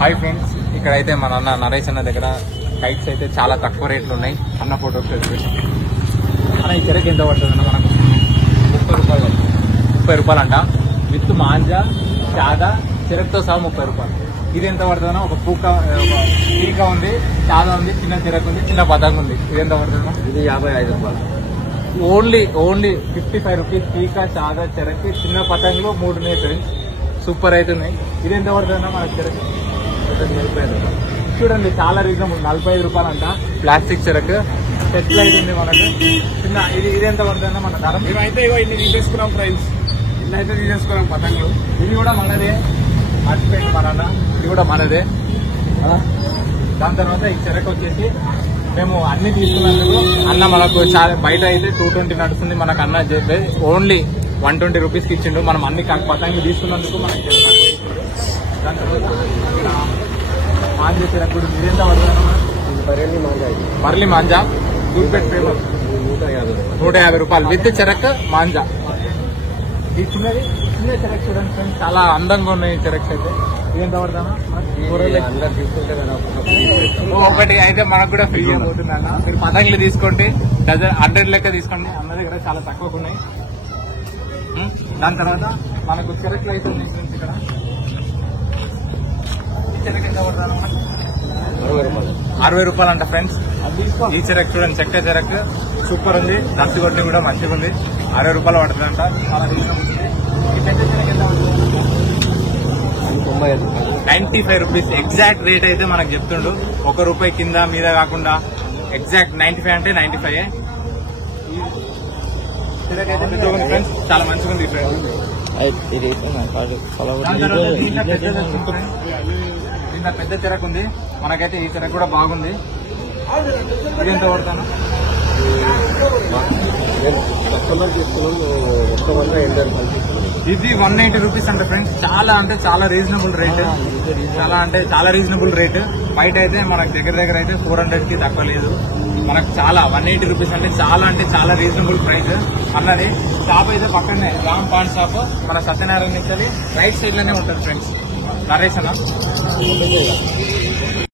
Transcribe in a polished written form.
Hi friends, ఇక్కడైతే మన అన్న నరేష్ అన్న దగ్గర కైట్స్ అయితే చాలా తక్కువ రేట్లు ఉన్నాయి. అన్న ఫోటోస్ అన్న ఈ చెరకు ఎంత పడుతుంది అన్న? మనకు 30 రూపాయలు. 30 రూపాయలు అంట. విత్ మాంజా చాదా చెరకుతో సహా 30 రూపాయలు. ఇది ఎంత పడుతుందన్నా? ఒక పీక ఉంది, చాదా ఉంది, చిన్న చెరకు ఉంది, చిన్న పతంగ ఉంది. ఇది ఎంత పడుతుందన్నా? ఇది 55 రూపాయలు. ఓన్లీ 55 రూపీస్ పీక, చాదా, చెరకు, చిన్న పతంగులు 3 ఉన్నాయి ఫ్రెండ్స్. సూపర్ అవుతున్నాయి. ఇది ఎంత పడుతుందన్నా మనకు చెరకు? 45 రూపాయలు. చూడండి చాలా రీజనబుల్. 45 రూపాయలు అంట. ప్లాస్టిక్ చెరకు సెట్ అవుతుంది మనకు. చిన్న ఇది ఎంత పడుతుందన్నా మన ధర? మేమైతే ఇన్ని తీసేసుకున్నాం ఫ్రెండ్స్. ఇన్ని అయితే తీసేసుకున్నాం పతంగులు. ఇది కూడా మనదే. మర్చిపోయింది మన అన్న, ఇది కూడా మనదే. దాని తర్వాత ఈ చెరకు వచ్చేసి మేము అన్ని తీసుకున్నందుకు అన్న మనకు బయట అయితే 220 నడుస్తుంది. మనకు అన్న చెప్పి ఓన్లీ 120 రూపీస్కి ఇచ్చిండు. మనం అన్ని పతంగులు తీసుకున్నందుకు మనకి దాని తర్వాత మాంజా చెరకు కూడా మీరెంత పడుతుంది? మరలి మాంజా దూర్పేట ఫేమస్ 150 రూపాయలు విత్ చెరకు మాంజా. ఈ చిన్న చెరకు చూడండి ఫ్రెండ్స్, చాలా అందంగా ఉన్నాయి చెరక్స్ అయితే. ఇదేంత పడతానా? ఒకటి అయితే మనకు కూడా ఫ్రీ అయిపోతుంది అన్న. మీరు పతంగులు తీసుకోండి, డజన్ 100 లెక్క తీసుకోండి. అన్న దగ్గర చాలా తక్కువగా ఉన్నాయి. దాని తర్వాత మనకు చెరకులు అయితే ఉన్నాయి ఫ్రెండ్స్. ఇక్కడ చెరకు ఎంత పడతాను? 60 రూపాయలు అంట ఫ్రెండ్స్. ఈ చెరకు చూడండి, చెక్క చెరకు సూపర్ ఉంది. దర్శి కొట్టి కూడా మంచిగా ఉంది. 60 రూపాయలు పడుతుంది అంట. చాలా రీజనబుల్ ఉంది. ఈ పెద్ద చెరకు ఎంత పడుతుంది? 95 రూపీస్. ఎగ్జాక్ట్ రేట్ అయితే మనకు చెప్తుండు. 1 రూపాయి కింద మీద కాకుండా ఎగ్జాక్ట్ 95 అంటే 95. చెరకు అయితే పెద్దగా ఉంది ఫ్రెండ్స్, చాలా మంచిగా ఉంది ఫ్రెండ్స్. ఇంత పెద్ద చెరకు ఉంది మనకైతే. ఈ చెరకు కూడా బాగుంది. ఇది ఎంత పడతాను? ఇది 180 రూపీస్ అంటే ఫ్రెండ్స్. చాలా అంటే చాలా రీజనబుల్ రేట్. చాలా రీజనబుల్ రేట్. బయట అయితే మనకు దగ్గర అయితే 400 కి తక్కువ లేదు. మనకు చాలా 180 రూపీస్ అంటే చాలా రీజనబుల్ ప్రైస్ అన్నది. షాప్ అయితే పక్కనే రామ్ పాన్ షాప్ మన సత్యనారాయణ నుంచి రైట్ సైడ్ లోనే ఉంటుంది ఫ్రెండ్స్. నరేష్ అన్న